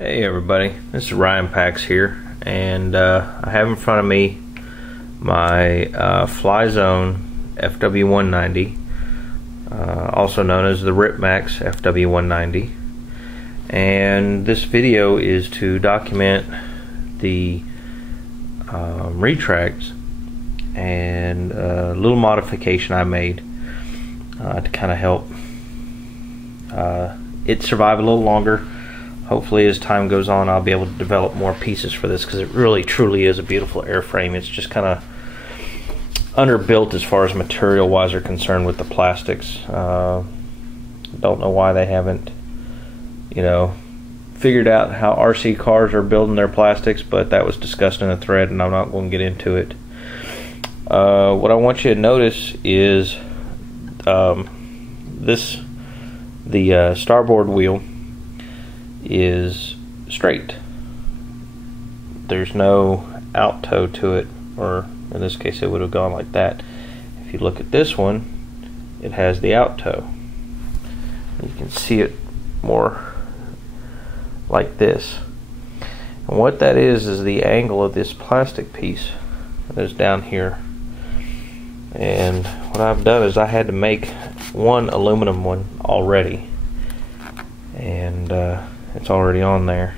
Hey everybody, this is Ryan Pax here, and I have in front of me my Fly Zone FW-190, also known as the Retract FW-190, and this video is to document the retracts and a little modification I made to kind of help it survive a little longer. Hopefully as time goes on I'll be able to develop more pieces for this, because it really truly is a beautiful airframe. It's just kind of underbuilt as far as material wise are concerned with the plastics. Don't know why they haven't, figured out how RC cars are building their plastics, but that was discussed in a thread and I'm not going to get into it. What I want you to notice is the starboard wheel is straight. There's no out toe to it, or in this case it would have gone like that. If you look at this one, it has the out toe. You can see it more like this. And what that is the angle of this plastic piece that is down here. And what I've done is I had to make one aluminum one already, and it's already on there.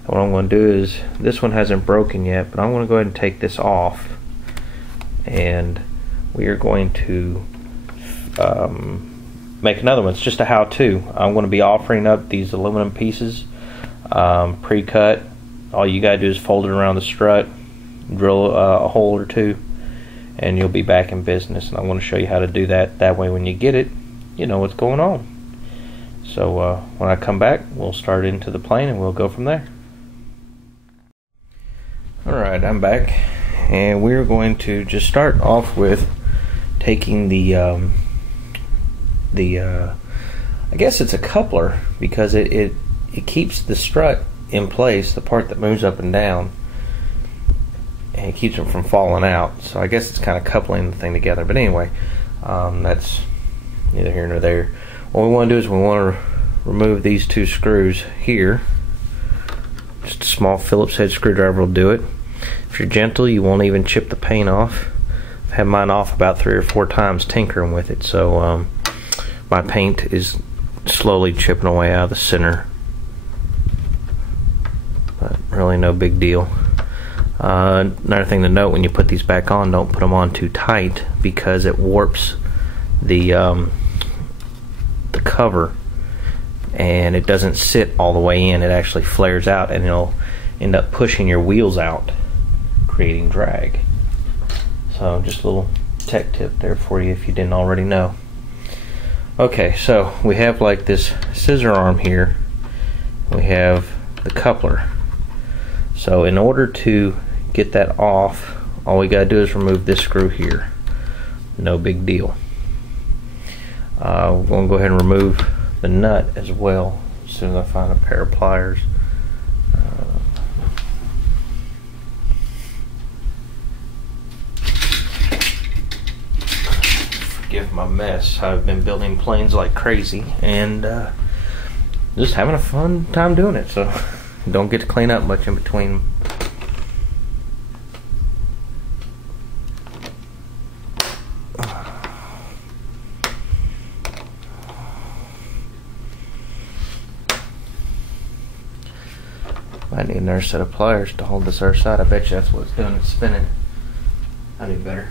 And what I'm going to do is, this one hasn't broken yet, but I'm going to go ahead and take this off, and we are going to make another one. It's just a how-to. I'm going to be offering up these aluminum pieces pre-cut. All you gotta do is fold it around the strut, drill a hole or two, and you'll be back in business. And I'm going to show you how to do that. That way when you get it, you know what's going on. So when I come back, we'll start into the plane and we'll go from there. Alright, I'm back, and we're going to just start off with taking the I guess it's a coupler, because it keeps the strut in place, the part that moves up and down, and it keeps it from falling out. So I guess it's kind of coupling the thing together. But anyway, that's neither here nor there. What we want to do is we want to remove these two screws here. Just a small Phillips head screwdriver will do it. If you're gentle, you won't even chip the paint off. I've had mine off about 3 or 4 times tinkering with it, so my paint is slowly chipping away out of the center, but really no big deal. Another thing to note, when you put these back on, don't put them on too tight, because it warps the cover, and it doesn't sit all the way in. It actually flares out, and it'll end up pushing your wheels out, creating drag. So just a little tech tip there for you if you didn't already know. Okay, so we have like this scissor arm here. We have the coupler. So in order to get that off, all we gotta do is remove this screw here. No big deal. We're going to go ahead and remove the nut as well as soon as I find a pair of pliers. Forgive my mess. I've been building planes like crazy, and just having a fun time doing it, so don't get to clean up much in between. I need another set of pliers to hold this other side. I bet you that's what it's doing. It's spinning. I do better.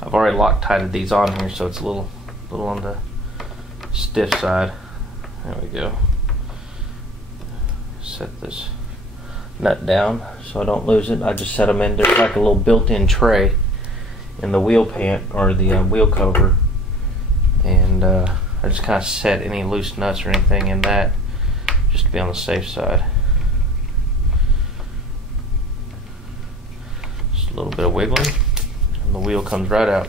I've already Loctited these on here, so it's a little on the stiff side. There we go. Set this nut down so I don't lose it. I just set them in. There's like a little built-in tray in the wheel pant, or the wheel cover, and I just kind of set any loose nuts or anything in that, just to be on the safe side. Just a little bit of wiggling, and the wheel comes right out.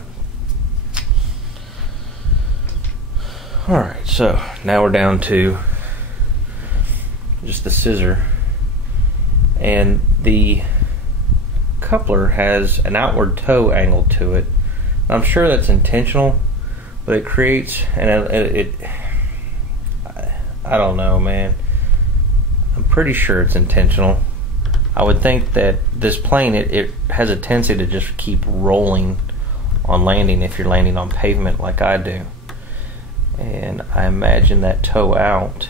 Alright, so now we're down to just the scissor, and the coupler has an outward toe angle to it. I'm sure that's intentional, but it creates, and I don't know, man. I'm pretty sure it's intentional. I would think that this plane, it has a tendency to just keep rolling on landing if you're landing on pavement like I do. And I imagine that toe out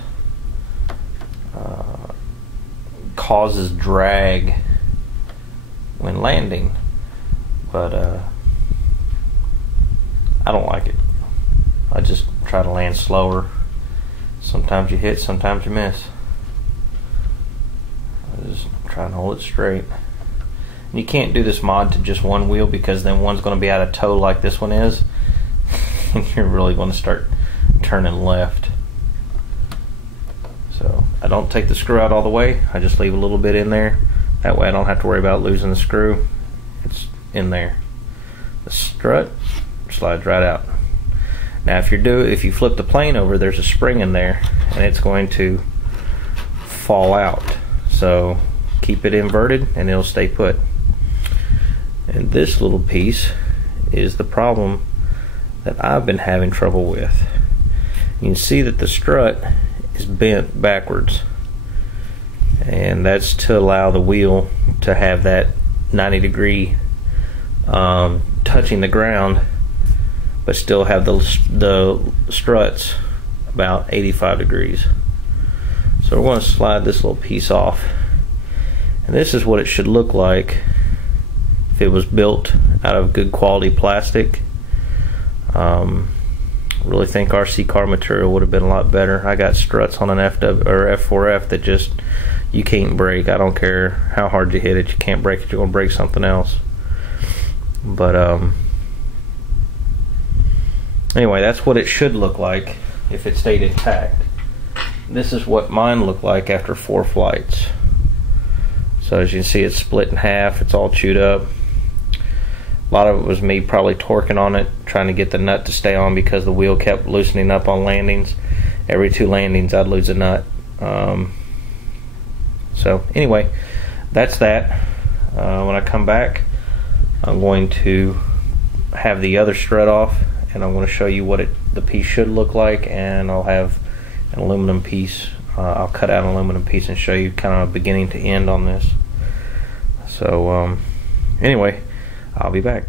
causes drag when landing, but I don't like it. I just try to land slower. Sometimes you hit, sometimes you miss. I just try and hold it straight. And you can't do this mod to just one wheel, because then one's going to be out of toe like this one is, and you're really going to start turning left. So I don't take the screw out all the way. I just leave a little bit in there. That way I don't have to worry about losing the screw. It's in there. The strut slides right out. Now if you flip the plane over, there's a spring in there, and it's going to fall out. So keep it inverted and it'll stay put. And this little piece is the problem that I've been having trouble with. You can see that the strut is bent backwards, and that's to allow the wheel to have that 90-degree touching the ground, but still have the struts about 85 degrees. So we're going to slide this little piece off, and this is what it should look like if it was built out of good quality plastic. Really think RC car material would have been a lot better. I got struts on an FW or F4F that just you can't break. I don't care how hard you hit it, you can't break it. You're gonna break something else. But anyway, that's what it should look like if it stayed intact. This is what mine looked like after 4 flights. So as you can see, it's split in half. It's all chewed up. A lot of it was me probably torquing on it, trying to get the nut to stay on, because the wheel kept loosening up on landings. Every 2 landings I'd lose a nut. So anyway, that's that. When I come back, I'm going to have the other strut off, and I'm going to show you what the piece should look like, and I'll have an aluminum piece. I'll cut out an aluminum piece and show you kind of beginning to end on this. So anyway, I'll be back.